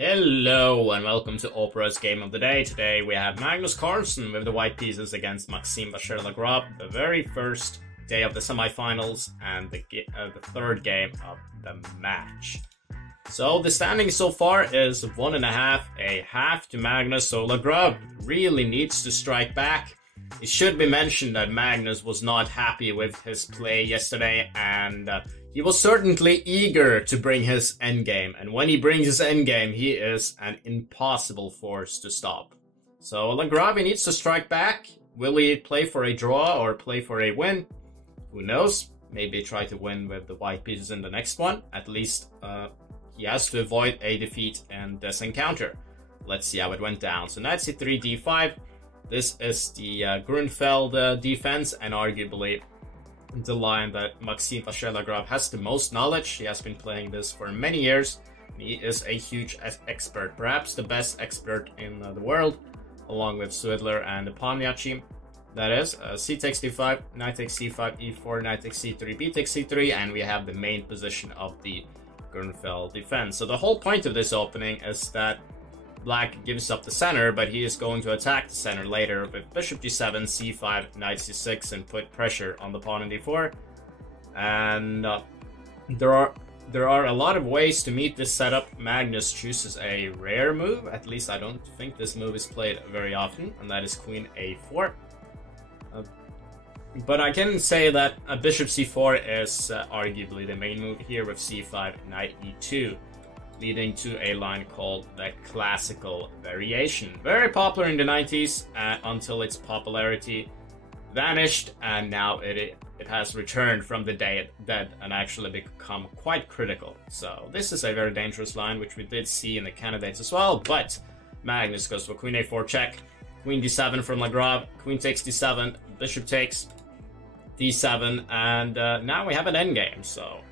Hello and welcome to Opera's Game of the Day. Today we have Magnus Carlsen with the white pieces against Maxime Vachier-Lagrob, the very first day of the semifinals and the third game of the match. So the standing so far is 1.5, a half to Magnus, so Lagrob really needs to strike back. It should be mentioned that Magnus was not happy with his play yesterday, and he was certainly eager to bring his endgame. And when he brings his endgame, he is an impossible force to stop. So Lagrob needs to strike back. Will he play for a draw or play for a win? Who knows? Maybe try to win with the white pieces in the next one. At least he has to avoid a defeat in this encounter. Let's see how it went down. So knight c3, d5. This is the Grunfeld defense, and arguably the line that Maxime Vachier-Lagrob has the most knowledge. He has been playing this for many years. He is a huge expert, perhaps the best expert in the world, along with Suedler and Poniachi. That is, c takes d5, knight takes c5, e4, knight takes c3, b takes c3, and we have the main position of the Grunfeld defense. So the whole point of this opening is that Black gives up the center, but he is going to attack the center later with bishop g7, c5, knight c6, and put pressure on the pawn in d4. And there are a lot of ways to meet this setup. Magnus chooses a rare move. At least I don't think this move is played very often, and that is queen a4. But I can say that a bishop c4 is arguably the main move here with c5, knight e2. Leading to a line called the classical variation. Very popular in the 90s until its popularity vanished, and now it has returned from the dead and actually become quite critical. So this is a very dangerous line, which we did see in the candidates as well, but Magnus goes for queen a4 check, queen d7 from Lagrob, queen takes d7, bishop takes d7, and now we have an endgame. So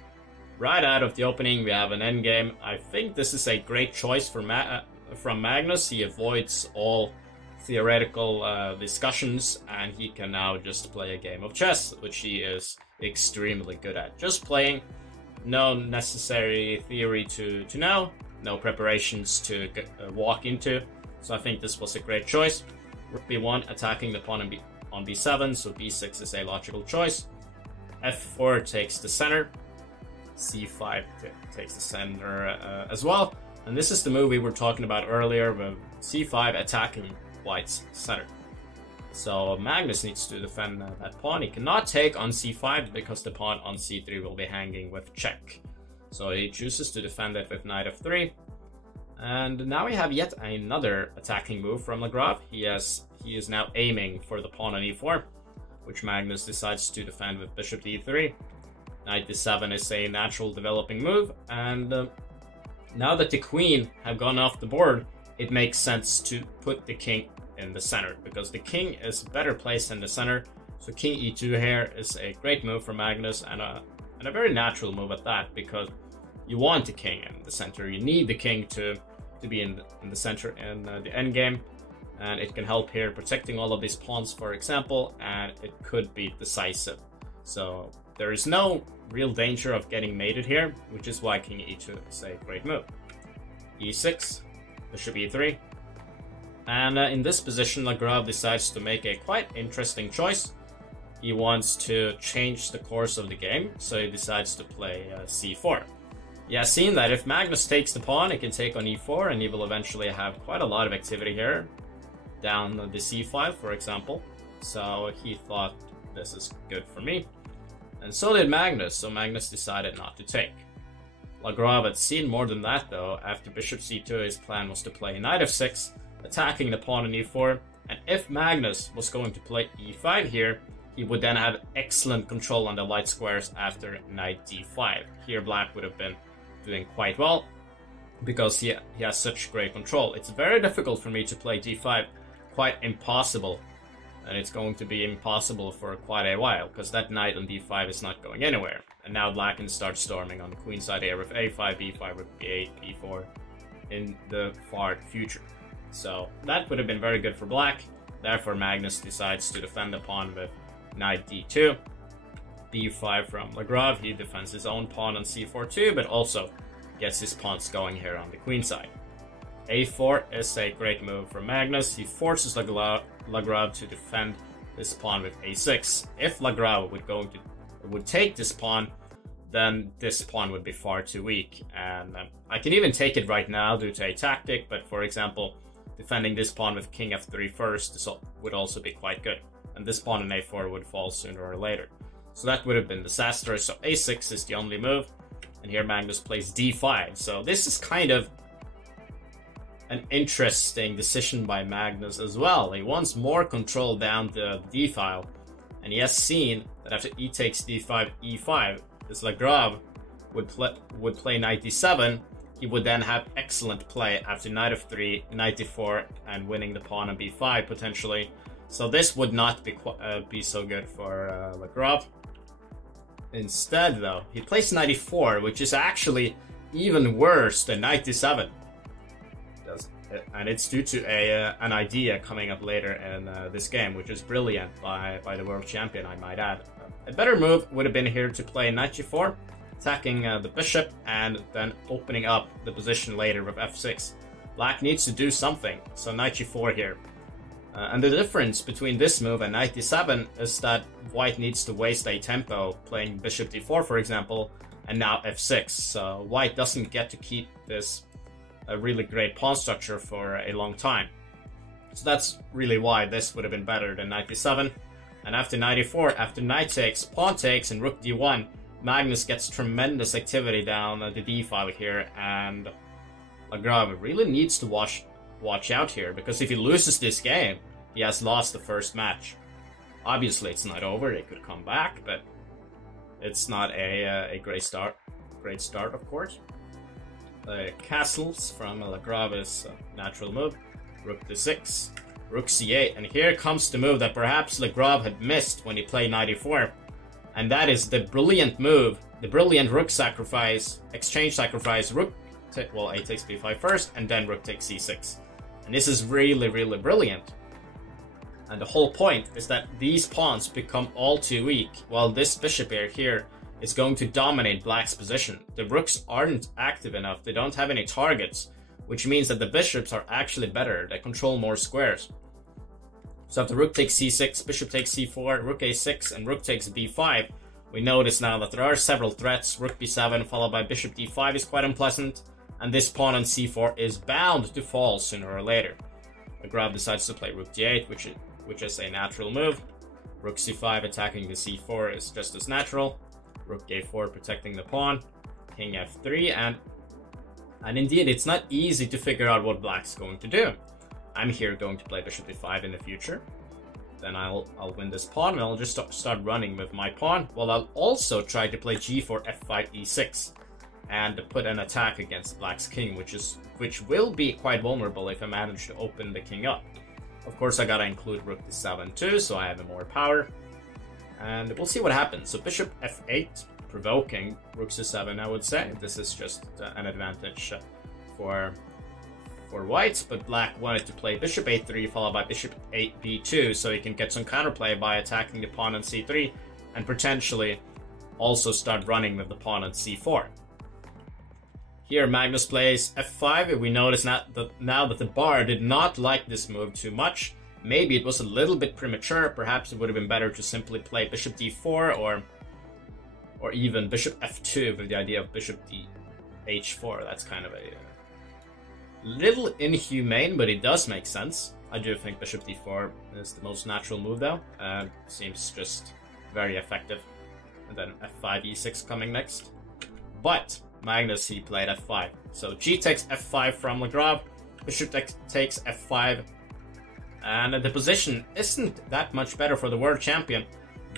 right out of the opening, we have an endgame. I think this is a great choice for from Magnus. He avoids all theoretical discussions, and he can now just play a game of chess, which he is extremely good at. Just playing, no necessary theory to know, no preparations to walk into. So I think this was a great choice. Rook b1 attacking the pawn on b7, so b6 is a logical choice. f4 takes the center. c5 takes the center as well, and this is the move we were talking about earlier with c5 attacking white's center. So Magnus needs to defend that pawn. He cannot take on c5 because the pawn on c3 will be hanging with check. So he chooses to defend it with knight f3, and now we have yet another attacking move from Lagrob. He is now aiming for the pawn on e4, which Magnus decides to defend with bishop d3. Knight d7 is a natural developing move, and now that the queen have gone off the board, it makes sense to put the king in the center, because the king is better placed in the center. So king e2 here is a great move for Magnus, and a very natural move at that, because you want the king in the center. You need the king to be in the center in the endgame, and it can help here protecting all of these pawns, for example, and it could be decisive. So there is no real danger of getting mated here, which is why king e2 is a great move. e6, bishop e3. And in this position, Lagrob decides to make a quite interesting choice. He wants to change the course of the game, so he decides to play c4. He has seen that if Magnus takes the pawn, he can take on e4, and he will eventually have quite a lot of activity here, down the c5, for example. So he thought, this is good for me. And so did Magnus, so Magnus decided not to take. Lagrob had seen more than that though. After bishop c2, his plan was to play knight f6, attacking the pawn on e4, and if Magnus was going to play e5 here, he would then have excellent control on the light squares after knight d5. Here Black would have been doing quite well, because he has such great control. It's very difficult for me to play d5, quite impossible. And it's going to be impossible for quite a while, because that knight on d5 is not going anywhere. And now Black can start storming on the queen side here with a5, b5, with b8, b4 in the far future. So that would have been very good for Black. Therefore Magnus decides to defend the pawn with knight d2. b5 from Lagrob. He defends his own pawn on c4 too, but also gets his pawns going here on the queen side. a4 is a great move from Magnus. He forces Lagrave to defend this pawn with a6. If Lagrave would take this pawn, then this pawn would be far too weak. And I can even take it right now due to a tactic, but for example, defending this pawn with king f3 first would also be quite good. And this pawn in a4 would fall sooner or later. So that would have been disastrous. So a6 is the only move. And here Magnus plays d5. So this is kind of an interesting decision by Magnus as well. He wants more control down the d file. And he has seen that after e takes d5, e5, this Lagrave would play knight d7. He would then have excellent play after knight f3, knight d4, and winning the pawn on b5 potentially. So this would not be so good for Lagrave. Instead, though, he plays knight e4, which is actually even worse than knight d7. And it's due to an idea coming up later in this game, which is brilliant by the world champion, I might add. A better move would have been here to play knight g4, attacking the bishop, and then opening up the position later with f6. Black needs to do something, so knight g4 here. And the difference between this move and knight d7 is that white needs to waste a tempo playing bishop d4, for example, and now f6. So white doesn't get to keep this a really great pawn structure for a long time. So that's really why this would have been better than knight d7. And after knight e4, after knight takes, pawn takes, and rook d1, Magnus gets tremendous activity down the d file here, and Lagrave really needs to watch out here, because if he loses this game, he has lost the first match. Obviously, it's not over, it could come back, but it's not a great start. Great start, of course. Castles from Lagrave's natural move. Rook d6, rook c8, and here comes the move that perhaps Lagrave had missed when he played knight e4, and that is the brilliant move, the brilliant rook sacrifice, exchange sacrifice, a takes b5 first, and then rook takes c6. And this is really, really brilliant. And the whole point is that these pawns become all too weak, while this bishop here is going to dominate black's position. The rooks aren't active enough, they don't have any targets, which means that the bishops are actually better, they control more squares. So after rook takes c6, bishop takes c4, rook a6, and rook takes b5, we notice now that there are several threats. Rook b7 followed by bishop d5 is quite unpleasant, and this pawn on c4 is bound to fall sooner or later. Lagrave decides to play rook d8, which is a natural move. Rook c5 attacking the c4 is just as natural. Rook a4 protecting the pawn. King f3, and indeed it's not easy to figure out what black's going to do. I'm here going to play bishop d5 in the future. Then I'll win this pawn, and I'll just start running with my pawn. Well, I'll also try to play g4, f5, e6, and put an attack against black's king, which will be quite vulnerable if I manage to open the king up. Of course, I gotta include rook d7 too, so I have more power. And we'll see what happens. So bishop f8, provoking rook c7, I would say. This is just an advantage for white, but black wanted to play bishop a3 followed by bishop 8b2, so he can get some counterplay by attacking the pawn on c3 and potentially also start running with the pawn on c4. Here Magnus plays f5. We notice now that the bar did not like this move too much. Maybe it was a little bit premature. Perhaps it would have been better to simply play bishop d4 or even bishop f2 with the idea of bishop h4. That's kind of a little inhumane, but it does make sense. I do think bishop d4 is the most natural move though. Seems just very effective. And then f5, e6 coming next. But Magnus, he played f5. So g takes f5 from Lagrave, bishop takes f5, and the position isn't that much better for the world champion.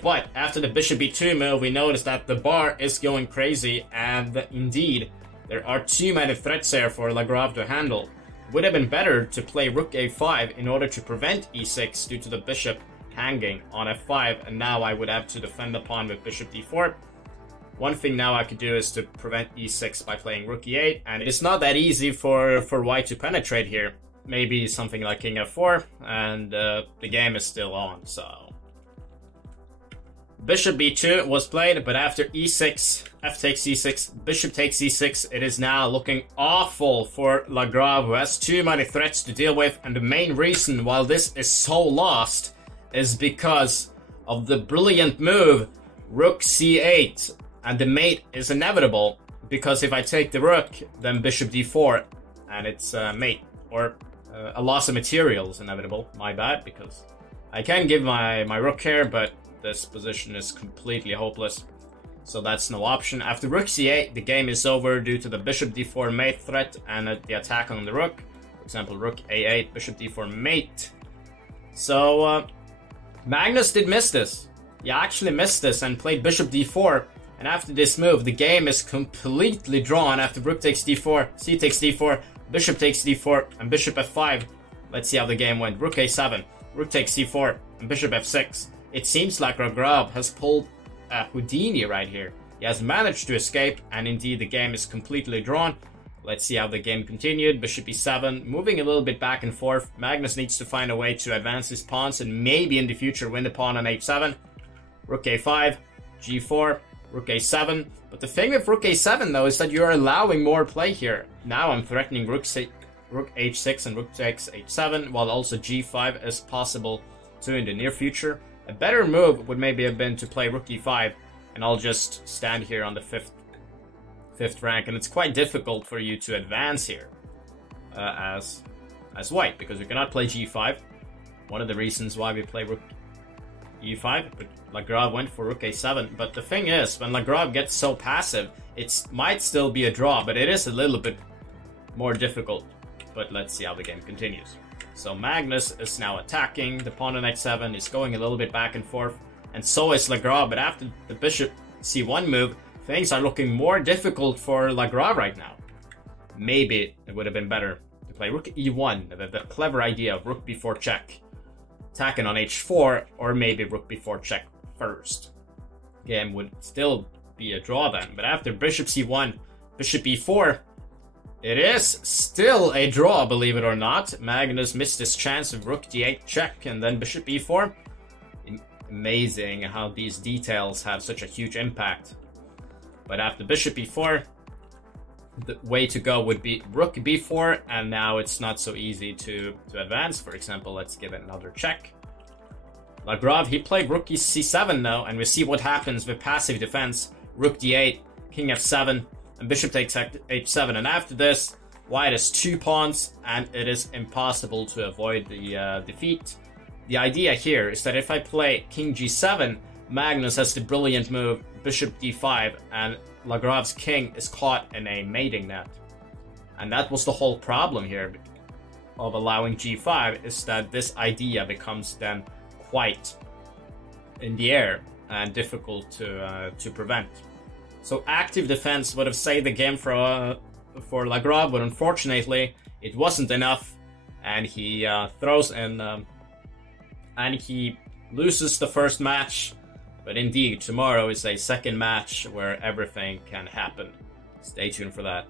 But after the bishop b2 move, we notice that the bar is going crazy, and indeed, there are too many threats here for Lagrave to handle. It would have been better to play rook a5 in order to prevent e6 due to the bishop hanging on f5, and now I would have to defend the pawn with bishop d4. One thing now I could do is to prevent e6 by playing rook e8, and it's not that easy for white to penetrate here. Maybe something like king f4, and the game is still on, so... Bishop b2 was played, but after e6, F takes c6, bishop takes c6. It is now looking awful for Lagrave, who has too many threats to deal with. And the main reason why this is so lost is because of the brilliant move, rook c8. And the mate is inevitable, because if I take the rook, then bishop d4, and it's mate. Or a loss of material is inevitable. My bad, because I can give my rook here, but this position is completely hopeless. So that's no option. After rook c8, the game is over due to the bishop d4 mate threat and the attack on the rook. For example, rook a8, bishop d4 mate. So Magnus did miss this. He actually missed this and played bishop d4. And after this move, the game is completely drawn after rook takes d4, c takes d4, bishop takes d4, and bishop f5. Let's see how the game went. Rook a7, rook takes c4, and bishop f6. It seems like Lagrave has pulled Houdini right here. He has managed to escape, and indeed the game is completely drawn. Let's see how the game continued. Bishop e7, moving a little bit back and forth. Magnus needs to find a way to advance his pawns and maybe in the future win the pawn on h7. Rook a5, g4, rook a7. But the thing with rook a7 though is that you're allowing more play here. Now I'm threatening rook h6 and rook takes h7, while also g5 is possible too in the near future. A better move would maybe have been to play rook e5, and I'll just stand here on the fifth rank, and it's quite difficult for you to advance here as white, because you cannot play g5. One of the reasons why we play rook e5, but Lagrave went for rook a7. But the thing is, when Lagrave gets so passive, it might still be a draw, but it is a little bit more difficult. But let's see how the game continues. So Magnus is now attacking the pawn on h7. He's going a little bit back and forth, and so is Lagrave. But after the bishop c1 move, things are looking more difficult for Lagrave right now. Maybe it would have been better to play rook e1, the clever idea of rook b4 check, attacking on h4, or maybe rook b4 check first. Game would still be a draw then. But after bishop c1, bishop e4, it is still a draw, believe it or not. Magnus missed his chance of rook d8 check and then bishop e4. Amazing how these details have such a huge impact. But after bishop e4, the way to go would be rook b4, and now it's not so easy to advance. For example, let's give it another check. Lagrave, he played rook c7 now, and we see what happens with passive defense. Rook d8, king f7, and bishop takes h7. And after this, white has 2 pawns, and it is impossible to avoid the defeat. The idea here is that if I play king g7, Magnus has the brilliant move bishop d5, and Lagrave's king is caught in a mating net. And that was the whole problem here of allowing g5, is that this idea becomes then quite in the air and difficult to prevent. So active defense would have saved the game for Lagrave, but unfortunately it wasn't enough, and he throws in and he loses the first match. But indeed, tomorrow is a second match where everything can happen. Stay tuned for that.